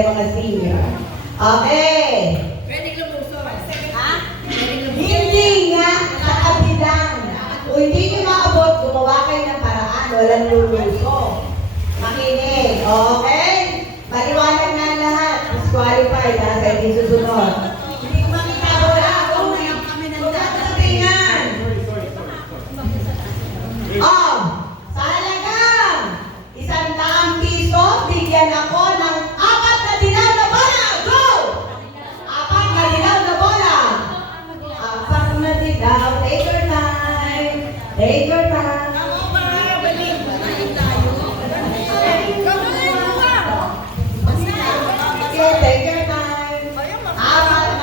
kayo mga senior. Okay. Pwedeng lumusong. Ha? Hindi nga, sa kabilang. Kung hindi nyo maabot, gumawa kayo ng paraan, walang lulusong. Makinig, okay? Maliwanag na lahat. Disqualified, ha? Sa hindi susunod. Hindi makita ko lang. Huwag ka sabihan. Oh, sa halagang 100 piso, bigyan ako ng 4 na dilaw na bola. Go! 4 na dilaw na bola. 4 na dilaw. Take your time. Take your time. Okay, take your time. 4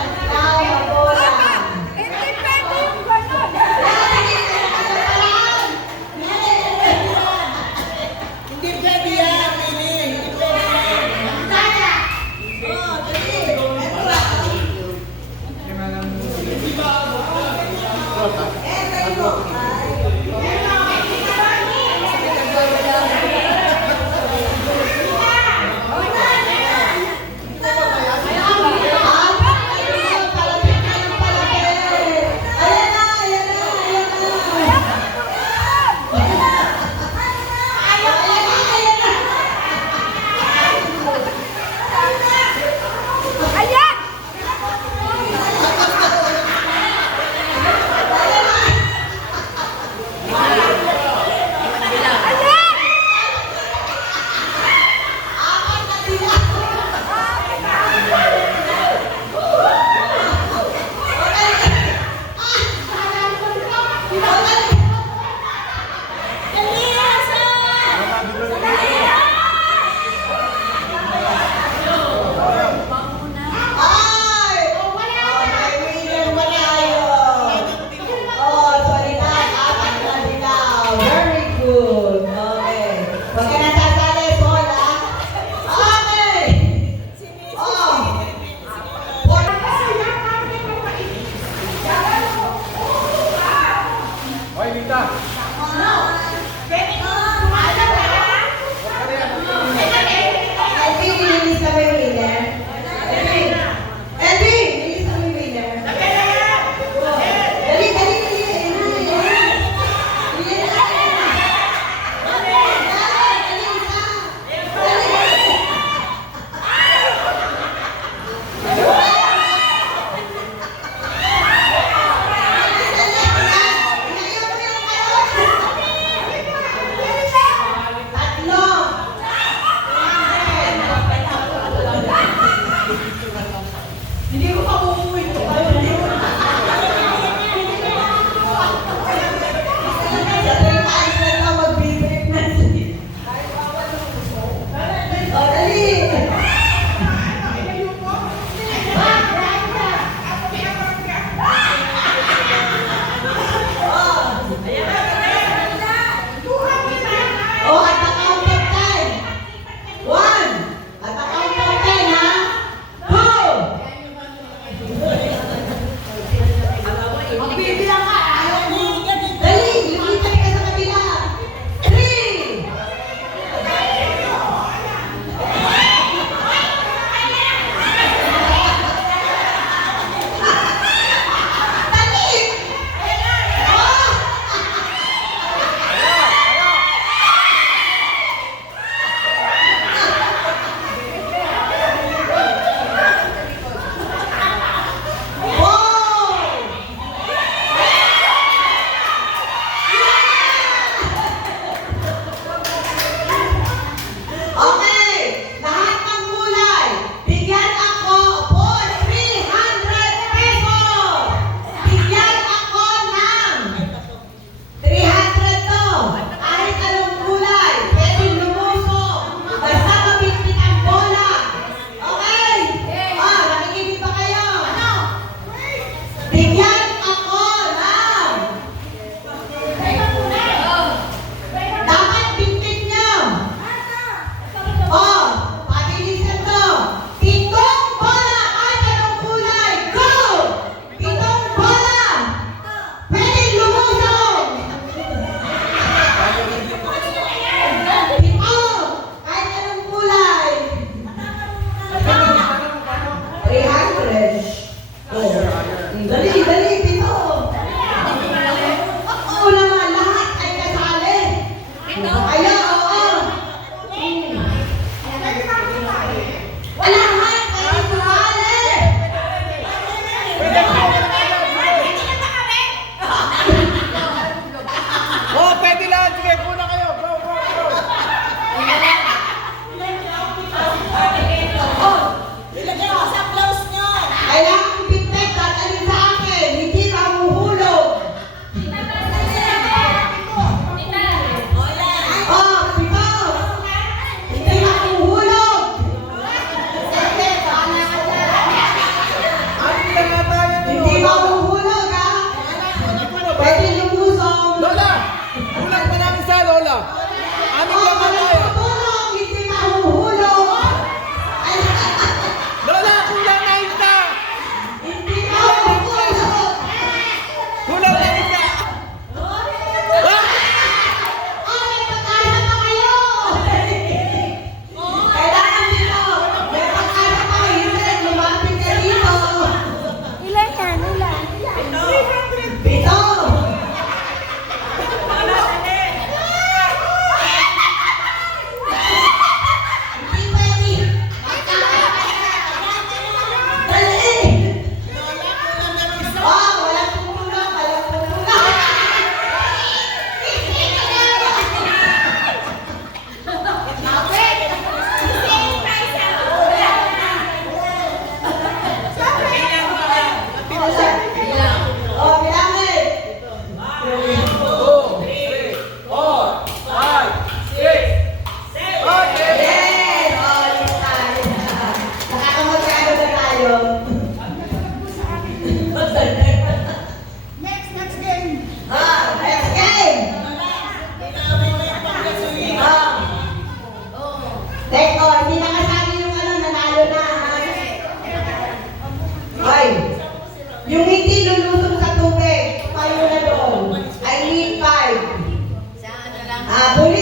Yung hindi lulusong sa tubig, payo na doon. I need 5. Sa ano lang? Bully